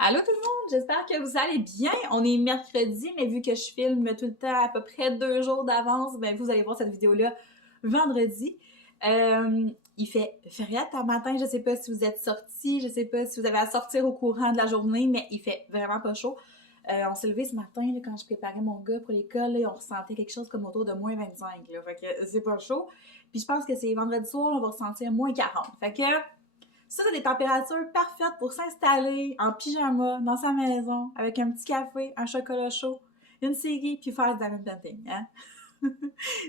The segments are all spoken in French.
Allô tout le monde, j'espère que vous allez bien. On est mercredi, mais vu que je filme tout le temps à peu près 2 jours d'avance, ben vous allez voir cette vidéo-là vendredi. Il fait férié ce matin, je sais pas si vous êtes sortis, je sais pas si vous avez à sortir au courant de la journée, mais il fait vraiment pas chaud. On s'est levé ce matin là, quand je préparais mon gars pour l'école, là, on ressentait quelque chose comme autour de moins 25. Là, fait que c'est pas chaud. Puis je pense que c'est vendredi soir, on va ressentir moins 40. Fait que ça, c'est des températures parfaites pour s'installer en pyjama dans sa maison avec un petit café, un chocolat chaud, une série, puis faire du diamond painting. Hein?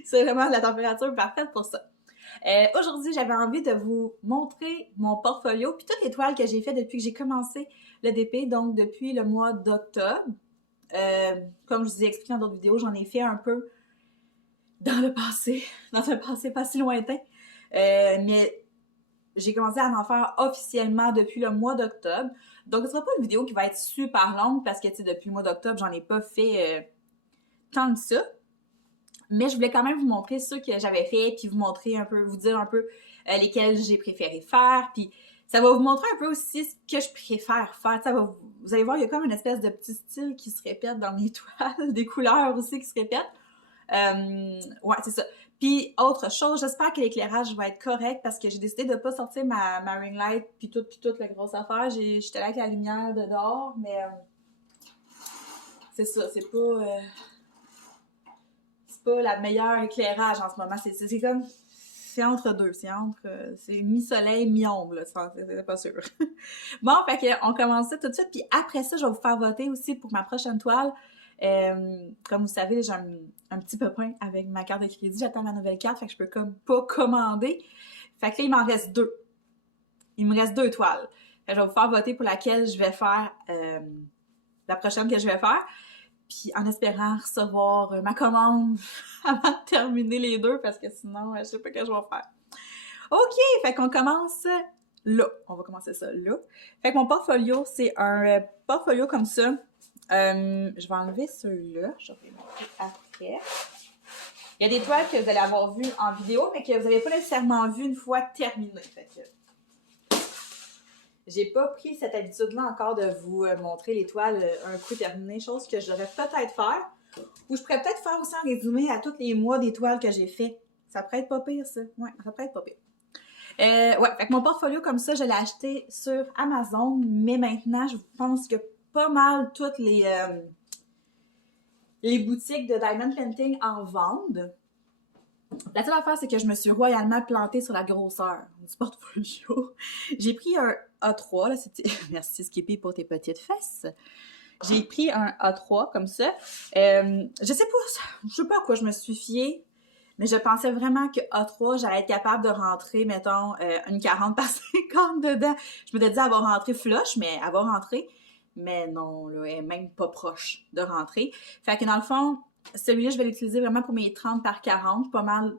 C'est vraiment la température parfaite pour ça. Aujourd'hui, j'avais envie de vous montrer mon portfolio puis toutes les toiles que j'ai fait depuis que j'ai commencé le DP, donc depuis le mois d'octobre. Comme je vous ai expliqué dans d'autres vidéos, j'en ai fait un peu dans le passé, dans un passé pas si lointain. Mais j'ai commencé à en faire officiellement depuis le mois d'octobre. Donc, ce sera pas une vidéo qui va être super longue parce que, tu sais, depuis le mois d'octobre, j'en ai pas fait tant que ça. Mais je voulais quand même vous montrer ceux que j'avais fait, puis vous montrer un peu, vous dire un peu lesquels j'ai préféré faire, puis ça va vous montrer un peu aussi ce que je préfère faire. Ça va, vous allez voir, il y a comme une espèce de petit style qui se répète dans mes toiles, des couleurs aussi qui se répètent. Ouais, c'est ça. Puis, autre chose, j'espère que l'éclairage va être correct parce que j'ai décidé de pas sortir ma ring light puis toute la grosse affaire. J'étais là avec la lumière de dehors, mais c'est ça, c'est pas la meilleure éclairage en ce moment. C'est comme, c'est entre deux, c'est mi-soleil, mi-ombre, là, c'est pas sûr. Bon, fait que on commence ça tout de suite, puis après ça, je vais vous faire voter aussi pour ma prochaine toile. Comme vous savez, j'ai un petit pépin avec ma carte de crédit. J'attends ma nouvelle carte, fait que je peux comme pas commander. Fait que là, il m'en reste 2. Il me reste 2 toiles. Fait que je vais vous faire voter pour laquelle je vais faire la prochaine que je vais faire. Puis en espérant recevoir ma commande avant de terminer les 2, parce que sinon, je sais pas ce que je vais faire. OK, fait qu'on commence là. On va commencer ça là. Fait que mon portfolio, c'est un portfolio comme ça. Je vais enlever ceux-là. Je vais les montrer après. Il y a des toiles que vous allez avoir vues en vidéo, mais que vous n'avez pas nécessairement vues une fois terminées. Fait que j'ai pas pris cette habitude-là encore de vous montrer les toiles un coup terminé, chose que je devrais peut-être faire. Ou je pourrais peut-être faire aussi un résumé à tous les mois des toiles que j'ai fait. Ça pourrait être pas pire, ça. Ouais, ça pourrait être pas pire. Ouais, fait que mon portfolio comme ça, je l'ai acheté sur Amazon, mais maintenant, je pense que pas mal toutes les boutiques de Diamond Painting en vendent. La seule affaire, c'est que je me suis royalement plantée sur la grosseur du portfolio. J'ai pris un A3, là, c'était... Merci Skippy pour tes petites fesses. J'ai pris un A3 comme ça. Je sais pas à quoi je me suis fiée, mais je pensais vraiment que A3, j'allais être capable de rentrer, mettons, une 40 par 50 dedans. Je m'étais dit avoir rentré flush, mais avoir rentré. Mais non, là, elle est même pas proche de rentrer. Fait que dans le fond, celui-là, je vais l'utiliser vraiment pour mes 30 par 40, pas mal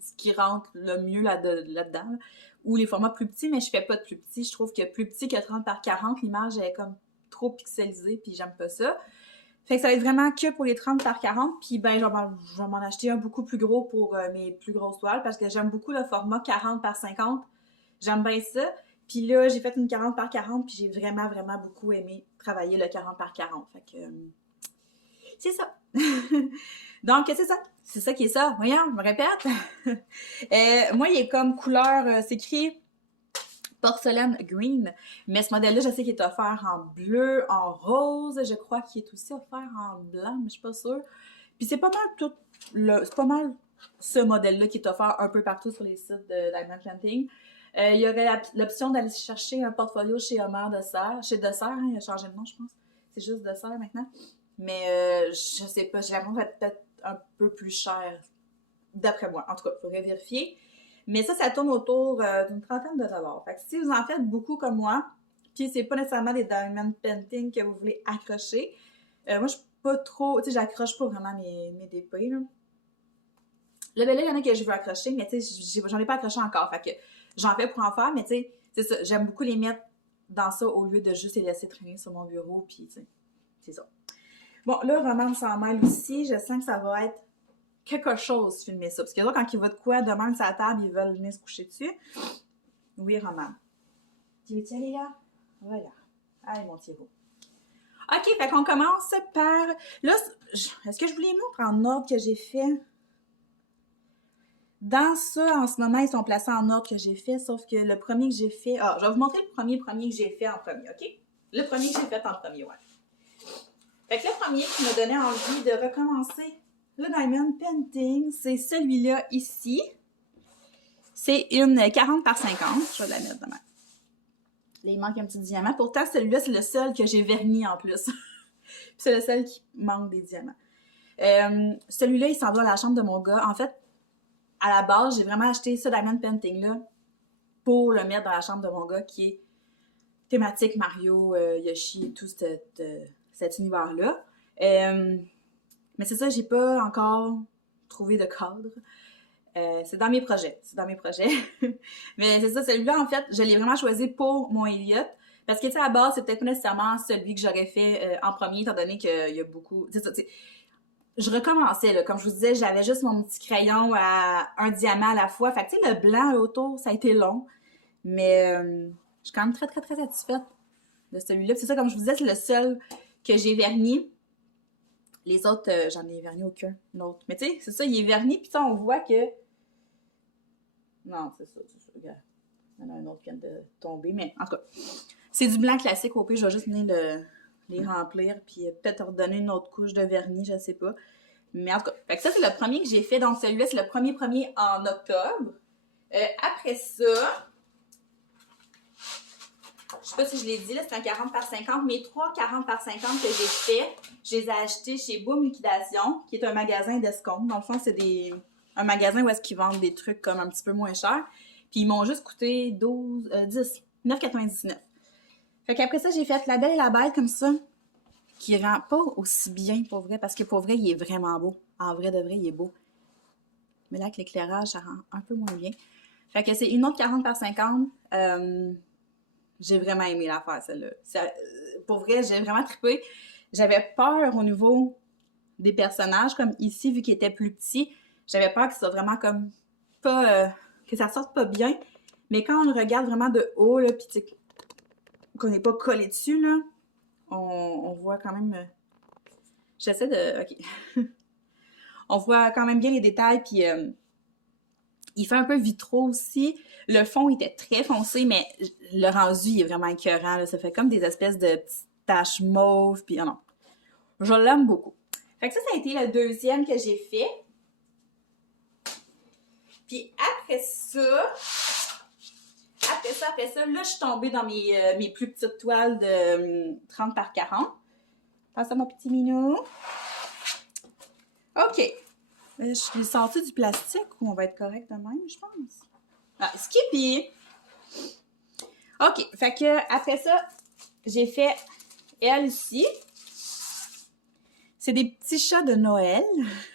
ce qui rentre le mieux là-dedans. Ou les formats plus petits, mais je fais pas de plus petits. Je trouve que plus petit que 30 par 40, l'image est comme trop pixelisée, puis j'aime pas ça. Fait que ça va être vraiment que pour les 30 par 40, puis ben je vais m'en acheter un beaucoup plus gros pour mes plus grosses toiles, parce que j'aime beaucoup le format 40 par 50. J'aime bien ça. Puis là, j'ai fait une 40 par 40, puis j'ai vraiment, vraiment beaucoup aimé travailler le 40 par 40. Fait que c'est ça. Donc, c'est ça. C'est ça qui est ça. Voyons, je me répète. Moi, il est comme couleur, c'est écrit porcelaine green. Mais ce modèle-là, je sais qu'il est offert en bleu, en rose. Je crois qu'il est aussi offert en blanc, mais je suis pas sûre. Puis c'est pas mal c'est pas mal ce modèle-là qui est offert un peu partout sur les sites de Diamond Painting. Il y aurait l'option d'aller chercher un portfolio chez Homer Dessert. Chez Dessert, hein, il a changé de nom, je pense. C'est juste Dessert maintenant. Mais je sais pas, j'ai l'impression que ça va peut-être un peu plus cher, d'après moi. En tout cas, il faudrait vérifier. Mais ça tourne autour d'une trentaine de dollars. Fait que si vous en faites beaucoup comme moi, puis c'est pas nécessairement des diamond painting que vous voulez accrocher, moi, je suis pas trop... Tu sais, j'accroche pas vraiment mes DP, là. Là, ben là, il y en a que je veux accrocher, mais tu sais, j'en ai pas accroché encore. Fait que j'en fais pour en faire, mais tu sais, c'est ça. J'aime beaucoup les mettre dans ça au lieu de juste les laisser traîner sur mon bureau, puis tu sais, c'est ça. Bon, là, Roman s'en mêle aussi. Je sens que ça va être quelque chose filmer ça. Parce que là, quand il va de quoi de même sur la table, ils veulent venir se coucher dessus. Oui, Roman. Tu veux-tu aller là? Voilà. Allez, mon Thierry. OK, fait qu'on commence par... Là, est-ce que je vous les montre en ordre que j'ai fait? Dans ça, en ce moment, ils sont placés en ordre que j'ai fait, sauf que le premier que j'ai fait... Ah, je vais vous montrer le premier que j'ai fait en premier, OK? Le premier que j'ai fait en premier, ouais. Fait que le premier qui m'a donné envie de recommencer le Diamond Painting, c'est celui-là ici. C'est une 40 par 50. Je vais la mettre demain. Là, il manque un petit diamant. Pourtant, celui-là, c'est le seul que j'ai verni en plus. C'est le seul qui manque des diamants. Celui-là, il s'en va à la chambre de mon gars. En fait, à la base, j'ai vraiment acheté ce Diamond Painting-là pour le mettre dans la chambre de mon gars qui est thématique Mario, Yoshi et tout cet univers-là. Mais c'est ça, j'ai pas encore trouvé de cadre. C'est dans mes projets. Mais c'est ça, celui-là, en fait, je l'ai vraiment choisi pour mon Elliot. Parce que, tu sais, à la base, c'est peut-être pas nécessairement celui que j'aurais fait en premier, étant donné qu'il y a beaucoup... C'est ça, tu sais. Je recommençais, là. Comme je vous disais, j'avais juste mon petit crayon à un diamant à la fois. Fait que, tu sais, le blanc autour, ça a été long. Mais je suis quand même très, très, très satisfaite de celui-là. C'est ça, comme je vous disais, c'est le seul que j'ai verni. Les autres, j'en ai verni aucun autre. Mais tu sais, c'est ça, il est verni, puis on voit que... Non, c'est ça. Regarde. Il y en a un autre qui vient de tomber, mais en tout cas, c'est du blanc classique. Au pire, je vais juste venir les remplir, puis peut-être redonner une autre couche de vernis, je sais pas. Mais en tout cas, fait que ça, c'est le premier que j'ai fait. Donc, celui-là, c'est le premier en octobre. Après ça, je sais pas si je l'ai dit, là, c'est un 40 par 50. Mes 3 40 par 50 que j'ai fait, je les ai achetés chez Boom Liquidation, qui est un magasin d'escompte. Dans le fond, c'est un magasin où est-ce qu'ils vendent des trucs comme un petit peu moins chers. Puis ils m'ont juste coûté 9,99. Fait qu'après ça, j'ai fait La Belle et la Bête comme ça, qui rend pas aussi bien pour vrai, parce que pour vrai, il est vraiment beau. En vrai de vrai, il est beau. Mais là, avec l'éclairage, ça rend un peu moins bien. Fait que c'est une autre 40 par 50. J'ai vraiment aimé l'affaire, celle-là. Pour vrai, j'ai vraiment trippé. J'avais peur au niveau des personnages, comme ici, vu qu'ils étaient plus petits. J'avais peur que ça soit vraiment comme pas... que ça sorte pas bien. Mais quand on le regarde vraiment de haut, là, puis qu'on n'est pas collé dessus, là, on voit quand même... J'essaie de... OK. On voit quand même bien les détails, puis il fait un peu vitraux aussi. Le fond était très foncé, mais le rendu, il est vraiment écœurant, là. Ça fait comme des espèces de petites taches mauves, puis non. Je l'aime beaucoup. Fait que ça a été le deuxième que j'ai fait. Puis après ça, là, je suis tombée dans mes plus petites toiles de 30 par 40. Passe à mon petit minou. OK. Je l'ai sorti du plastique ou on va être correct de même, je pense. Ah, Skippy! OK. Fait que après ça, j'ai fait elle ici. C'est des petits chats de Noël.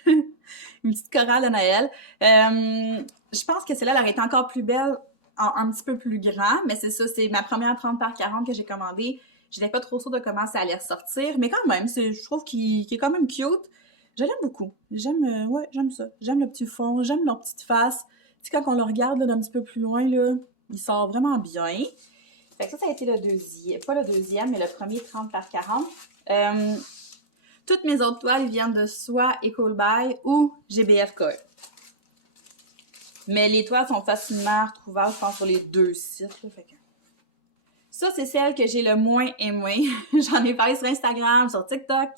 Une petite chorale de Noël. Je pense que celle-là, elle aurait été encore plus belle, un petit peu plus grand, mais c'est ça, c'est ma première 30 par 40 que j'ai commandée. J'étais pas trop sûre de comment ça allait ressortir, mais quand même, je trouve qu'il est quand même cute. Je l'aime beaucoup. J'aime ça. J'aime le petit fond, j'aime leur petite face. Tu sais, quand on le regarde d'un petit peu plus loin, là, il sort vraiment bien. Fait que ça a été le deuxième, pas le deuxième, mais le premier 30 par 40. Toutes mes autres toiles viennent de soit Ecolby ou GBF Coil. Mais les toiles sont facilement retrouvables, je pense, sur les deux sites. Là, fait que... Ça, c'est celle que j'ai le moins aimée. J'en ai parlé sur Instagram, sur TikTok.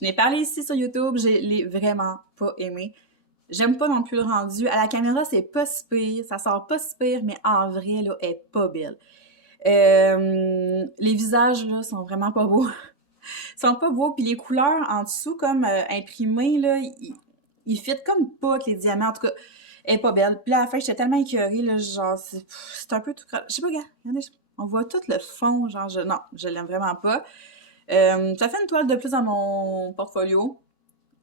Je n'ai parlé ici sur YouTube. Je l'ai vraiment pas aimée. J'aime pas non plus le rendu. À la caméra, c'est pas si pire. Ça sort pas si pire, mais en vrai, là, elle est pas belle. Les visages, là, sont vraiment pas beaux. Ils sont pas beaux. Puis les couleurs en dessous, comme imprimées, là, ils fit comme pas avec les diamants. En tout cas, elle est pas belle. Puis là, à la fin, j'étais tellement écœurée, là, genre, c'est un peu tout... Je sais pas, regardez, on voit tout le fond, genre, non, je l'aime vraiment pas. Ça fait une toile de plus dans mon portfolio.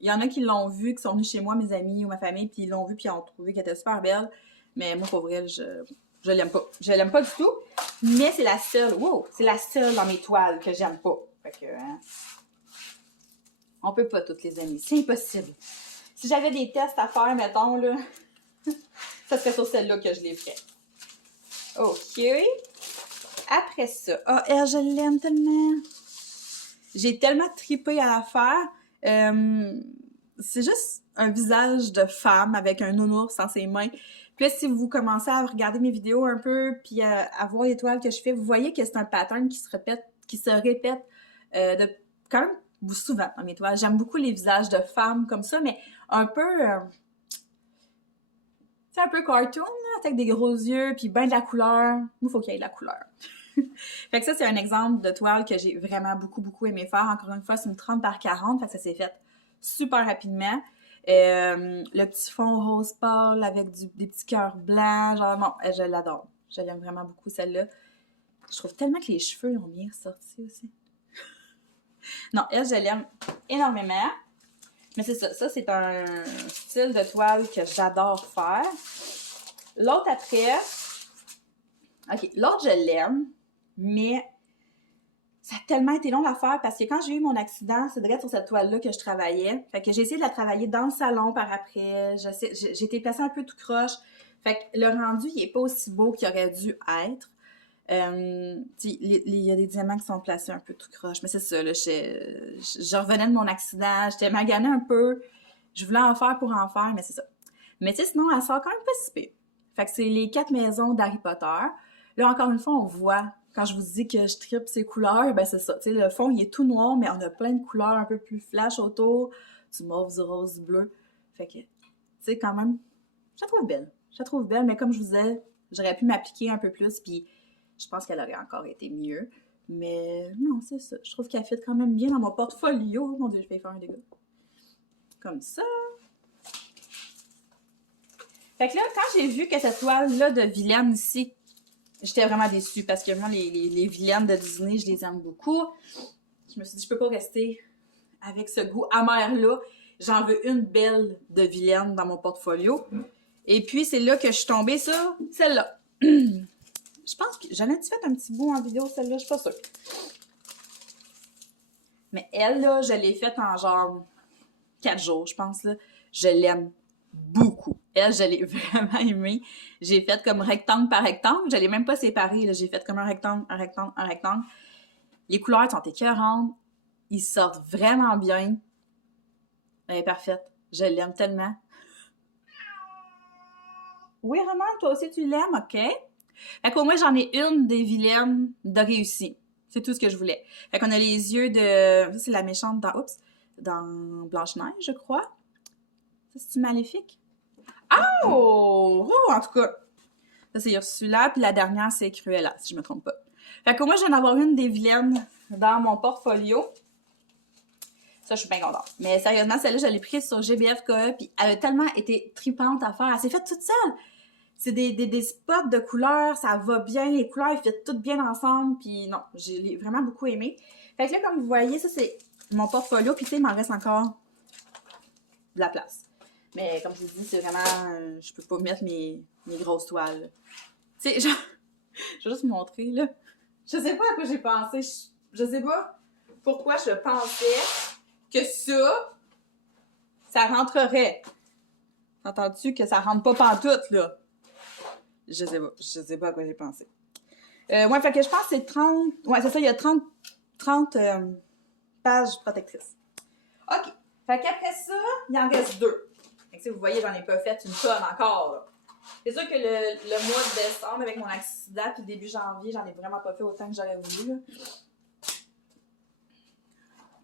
Il y en a qui l'ont vu, qui sont venus chez moi, mes amis ou ma famille, puis ils l'ont vu, puis ils ont trouvé qu'elle était super belle. Mais moi, pour vrai, je l'aime pas. Je l'aime pas du tout. Mais c'est la seule, c'est la seule dans mes toiles que j'aime pas. Fait que, hein, on peut pas toutes les aimer. C'est impossible. Si j'avais des tests à faire, mettons, là, ça serait sur celle-là que je les ferais. OK. Après ça, elle, je l'aime tellement. J'ai tellement tripé à la faire. C'est juste un visage de femme avec un nounours dans ses mains. Puis là, si vous commencez à regarder mes vidéos un peu, puis à voir les toiles que je fais, vous voyez que c'est un pattern qui se répète de quand même souvent dans mes toiles. J'aime beaucoup les visages de femmes comme ça, mais un peu... c'est un peu cartoon, là, avec des gros yeux, puis ben de la couleur. Nous, il faut qu'il y ait de la couleur. Fait que ça, c'est un exemple de toile que j'ai vraiment beaucoup aimé faire. Encore une fois, c'est une 30 par 40, fait que ça s'est fait super rapidement. Le petit fond rose pâle avec des petits cœurs blancs, genre non, je l'adore. Je l'aime vraiment beaucoup, celle-là. Je trouve tellement que les cheveux ont bien ressorti aussi. Non, elle, je l'aime énormément. Mais c'est ça, c'est un style de toile que j'adore faire. L'autre après, ok, l'autre je l'aime, mais ça a tellement été long à faire parce que quand j'ai eu mon accident, c'est direct sur cette toile-là que je travaillais. Fait que j'ai essayé de la travailler dans le salon par après. J'ai été placée un peu tout croche. Fait que le rendu, il est pas aussi beau qu'il aurait dû être. Il y a des diamants qui sont placés un peu tout croche, mais c'est ça, là, je revenais de mon accident, j'étais maganée un peu, je voulais en faire pour en faire, mais c'est ça. Mais tu sais, sinon, elle sort quand même pas si pire. Fait que c'est les 4 maisons d'Harry Potter. Là, encore une fois, on voit, quand je vous dis que je tripe ces couleurs, ben c'est ça, tu sais, le fond, il est tout noir, mais on a plein de couleurs un peu plus flash autour, du mauve, du rose, du bleu. Fait que, tu sais, quand même, je la trouve belle, mais comme je vous disais, j'aurais pu m'appliquer un peu plus, puis je pense qu'elle aurait encore été mieux. Mais non, c'est ça. Je trouve qu'elle fit quand même bien dans mon portfolio. Mon Dieu, je vais faire un dégât. Comme ça. Fait que là, quand j'ai vu que cette toile-là de vilaine ici, j'étais vraiment déçue parce que moi, les vilaines de Disney, je les aime beaucoup. Je me suis dit, je peux pas rester avec ce goût amer-là. J'en veux une belle de vilaine dans mon portfolio. Et puis, c'est là que je suis tombée sur celle-là. Je pense que j'en ai-tu fait un petit bout en vidéo, celle-là? Je suis pas sûre. Mais elle, là, je l'ai faite en genre 4 jours, je pense, là. Je l'aime beaucoup. Elle, je l'ai vraiment aimée. J'ai fait comme rectangle par rectangle. Je l'ai même pas séparée, là. J'ai fait comme un rectangle, un rectangle, un rectangle. Les couleurs sont écœurantes. Ils sortent vraiment bien. Elle est parfaite. Je l'aime tellement. Oui, Roman, toi aussi, tu l'aimes? OK. Fait qu'au moins, j'en ai une des vilaines de réussie. C'est tout ce que je voulais. Fait qu'on a les yeux de... Ça, c'est la méchante dans Blanche-Neige, je crois. Ça, c'est-tu Maléfique? Oh! Oh! En tout cas, ça, c'est Ursula. Puis la dernière, c'est Cruella, si je me trompe pas. Fait qu'au moins, je viens d'avoir une des vilaines dans mon portfolio. Ça, je suis bien contente. Mais sérieusement, celle-là, je l'ai prise sur GBF Coop. Puis elle a tellement été tripante à faire. Elle s'est faite toute seule. C'est des spots de couleurs, ça va bien, les couleurs, ils fit toutes bien ensemble, puis non, j'ai vraiment beaucoup aimé. Fait que là, comme vous voyez, ça, c'est mon portfolio, puis tu sais, il m'en reste encore de la place. Mais comme je vous dis, c'est vraiment, je peux pas mettre mes grosses toiles. Tu sais, je vais juste vous montrer, là. Je sais pas à quoi j'ai pensé, je sais pas pourquoi je pensais que ça rentrerait. Entends-tu que ça rentre pas pantoute, là? Je sais pas à quoi j'ai pensé. Ouais, fait que je pense que c'est 30... Ouais, c'est ça, il y a 30 pages protectrices. OK. Fait qu'après ça, il en reste 2. Fait que vous voyez, j'en ai pas fait une tonne encore, là. C'est sûr que le mois de décembre, avec mon accident, puis début janvier, j'en ai vraiment pas fait autant que j'aurais voulu, là.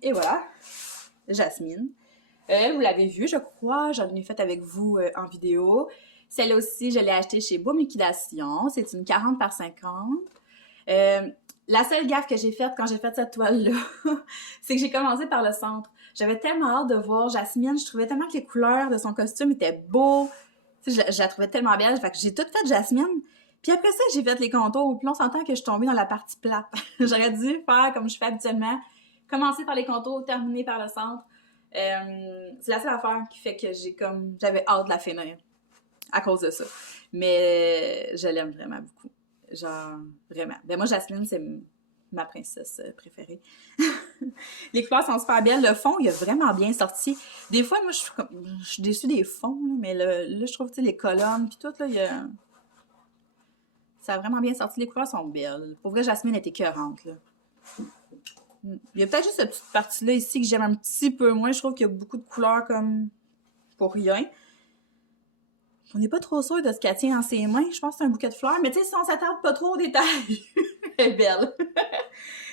Et voilà. Jasmine. Vous l'avez vu, je crois. J'en ai fait avec vous en vidéo. Celle-là aussi, je l'ai achetée chez Boom Liquidation. C'est une 40 par 50. La seule gaffe que j'ai faite quand j'ai fait cette toile-là, c'est que j'ai commencé par le centre. J'avais tellement hâte de voir Jasmine. Je trouvais tellement que les couleurs de son costume étaient beaux. Je la trouvais tellement belle. Fait que j'ai tout fait Jasmine. Puis après ça, j'ai fait les contours. Puis là, on s'entend que je suis tombée dans la partie plate. J'aurais dû faire comme je fais habituellement. Commencer par les contours, terminer par le centre. C'est la seule affaire qui fait que j'avais hâte de la finir à cause de ça. Mais je l'aime vraiment beaucoup. Genre, vraiment. Ben moi, Jasmine, c'est ma princesse préférée. Les couleurs sont super belles. Le fond, il a vraiment bien sorti. Des fois, moi, je suis déçue des fonds, là, mais là, je trouve, tu sais, les colonnes, puis tout, là, ça a vraiment bien sorti. Les couleurs sont belles. Pour vrai, Jasmine était écœurante, là. Il y a peut-être juste cette petite partie-là ici que j'aime un petit peu moins. Je trouve qu'il y a beaucoup de couleurs comme pour rien. On n'est pas trop sûr de ce qu'elle tient dans ses mains. Je pense que c'est un bouquet de fleurs. Mais tu sais, si on s'attarde pas trop aux détails, elle est belle.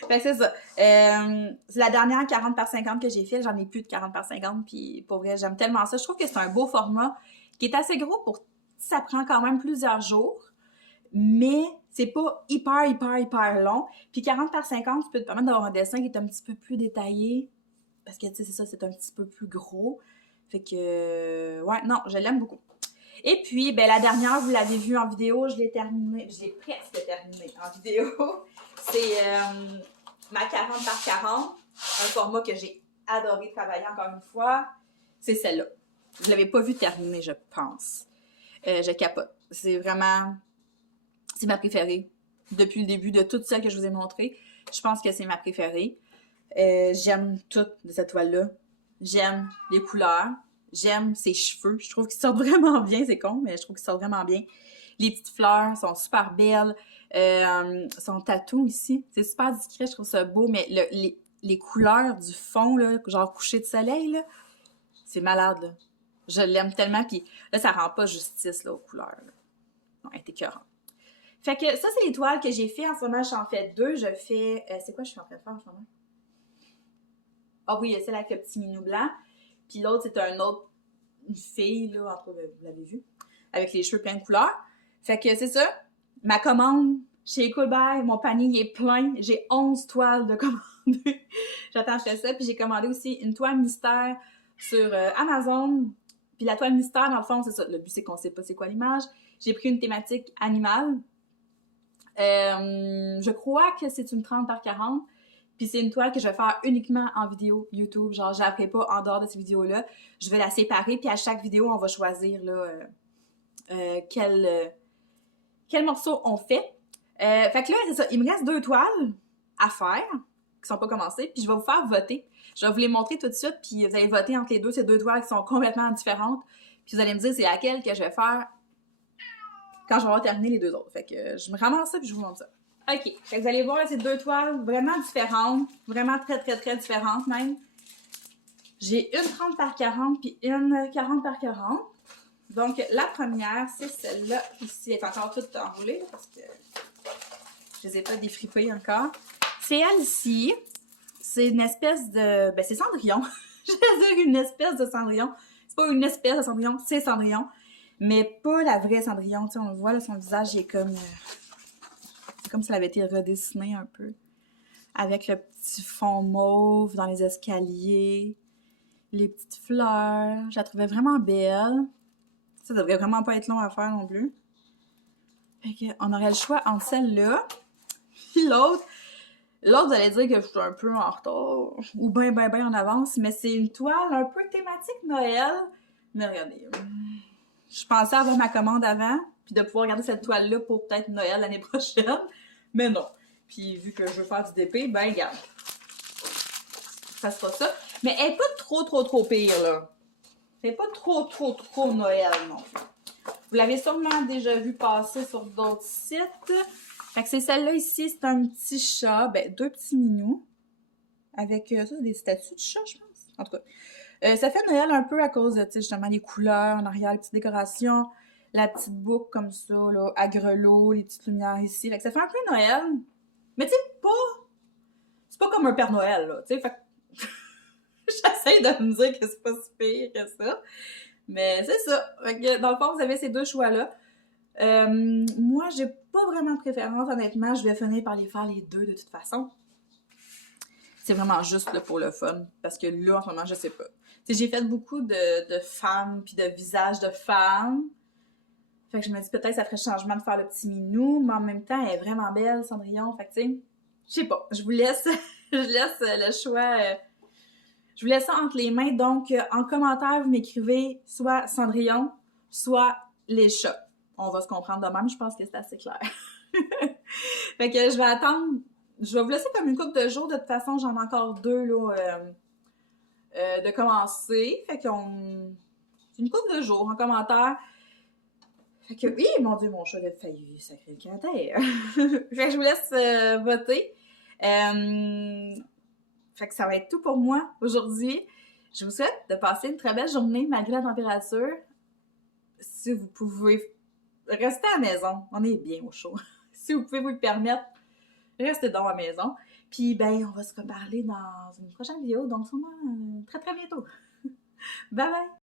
Fait que c'est ça. C'est la dernière 40 par 50 que j'ai fait. J'en ai plus de 40 par 50. Puis pour vrai, j'aime tellement ça. Je trouve que c'est un beau format qui est assez gros pour... Ça prend quand même plusieurs jours. Mais c'est pas hyper long. Puis 40 par 50, tu peux te permettre d'avoir un dessin qui est un petit peu plus détaillé. Parce que, tu sais, c'est ça, c'est un petit peu plus gros. Fait que... ouais, non, je l'aime beaucoup. Et puis, ben la dernière, vous l'avez vu en vidéo, je l'ai terminée. Je l'ai presque terminée en vidéo. C'est ma 40 par 40. Un format que j'ai adoré travailler encore une fois. C'est celle-là. Vous ne l'avez pas vu terminer, je pense. Je capote. C'est vraiment... C'est ma préférée. Depuis le début de toutes celles que je vous ai montrées, je pense que c'est ma préférée. J'aime toutes de cette toile-là. J'aime les couleurs. J'aime ses cheveux. Je trouve qu'ils sortent vraiment bien. C'est con, mais je trouve qu'ils sortent vraiment bien. Les petites fleurs sont super belles. Son tatou ici, c'est super discret. Je trouve ça beau, mais les couleurs du fond, là, genre coucher de soleil, là, c'est malade. Là. Je l'aime tellement. Puis là, ça rend pas justice là, aux couleurs. Là. Non, elle est écœurante. Fait que ça, c'est les toiles que j'ai fait. En ce moment, j'en fais deux. Je fais... c'est quoi je suis en train de faire en ce moment? Ah oui, celle avec le petit minou blanc. Puis l'autre, c'est une fille, là, entre autres, vous l'avez vu, avec les cheveux pleins de couleurs. Fait que c'est ça. Ma commande chez Coolbuy, mon panier il est plein. J'ai 11 toiles de commander. J'attends acheter ça. Puis j'ai commandé aussi une toile mystère sur Amazon. Puis la toile mystère, dans le fond, c'est ça. Le but, c'est qu'on sait pas c'est quoi l'image. J'ai pris une thématique animale. Je crois que c'est une 30 par 40. Puis c'est une toile que je vais faire uniquement en vidéo YouTube. Genre, je la ferai pas en dehors de ces vidéos-là. Je vais la séparer. Puis à chaque vidéo, on va choisir là, quel morceau on fait. Fait que là, c'est ça. Il me reste 2 toiles à faire qui sont pas commencées. Puis je vais vous faire voter. Je vais vous les montrer tout de suite. Puis vous allez voter entre les deux. Ces 2 toiles qui sont complètement différentes. Puis vous allez me dire c'est laquelle que je vais faire quand je vais avoir terminé les 2 autres. Fait que je me ramasse ça puis je vous montre ça. OK. Fait que vous allez voir, là, ces 2 toiles vraiment différentes. Vraiment très différentes même. J'ai une 30 par 40 puis une 40 par 40. Donc, la première, c'est celle-là ici. Elle est encore toute enroulée parce que je ne les ai pas défrippées encore. C'est elle ici. C'est une espèce de... Ben, c'est Cendrillon. Je vais dire une espèce de Cendrillon. C'est pas une espèce de Cendrillon, c'est Cendrillon. Mais pas la vraie Cendrillon. Tu sais, on le voit, là, son visage, il est comme... c'est comme si elle avait été redessiné un peu. Avec le petit fond mauve dans les escaliers. Les petites fleurs. Je la trouvais vraiment belle. Ça devrait vraiment pas être long à faire non plus. Fait qu'on aurait le choix entre celle-là puis l'autre. L'autre, vous allez dire que je suis un peu en retard ou ben en avance, mais c'est une toile un peu thématique Noël. Mais regardez, je pensais avoir ma commande avant, puis de pouvoir regarder cette toile-là pour peut-être Noël l'année prochaine, mais non. Puis vu que je veux faire du DP, ben regarde. Ça sera ça. Mais elle est pas trop pire, là. C'est pas trop Noël, non. Vous l'avez sûrement déjà vu passer sur d'autres sites. Fait que c'est celle-là ici, c'est un petit chat, ben 2 petits minous. Avec, ça, c'est des statues de chat, je pense. En tout cas. Ça fait Noël un peu à cause de, tu sais, justement, les couleurs en arrière, les petites décorations, la petite boucle comme ça, là, à grelot, les petites lumières ici. Fait que ça fait un peu Noël. Mais tu sais, c'est pas comme un Père Noël, là, tu sais. Fait que j'essaie de me dire que c'est pas si pire que ça. Mais c'est ça. Dans le fond, vous avez ces 2 choix-là. Moi, j'ai pas vraiment de préférence, honnêtement. Je vais finir par les faire les 2 de toute façon. C'est vraiment juste là, pour le fun. Parce que là, en ce moment, je sais pas. T'sais, j'ai fait beaucoup de femmes puis de visages de femmes. Fait que je me dis peut-être ça ferait changement de faire le petit minou. Mais en même temps, elle est vraiment belle, Cendrillon. Fait que tu sais, je sais pas. Je vous laisse, je laisse le choix... je vous laisse ça entre les mains. Donc, en commentaire, vous m'écrivez soit Cendrillon, soit les chats. On va se comprendre de même. Je pense que c'est assez clair. Fait que je vais attendre. Je vais vous laisser comme une couple de jours. De toute façon, j'en ai encore 2 là, de commencer. Fait qu'on... C'est une couple de jours en commentaire. Fait que, oui, mon Dieu, mon chat a failli sacrer le canter. Fait que je vous laisse voter. Fait que ça va être tout pour moi aujourd'hui. Je vous souhaite de passer une très belle journée malgré la température. Si vous pouvez rester à la maison, on est bien au chaud. Si vous pouvez vous le permettre, restez donc à la maison. Puis ben, on va se reparler dans une prochaine vidéo, donc sûrement très très bientôt. Bye bye!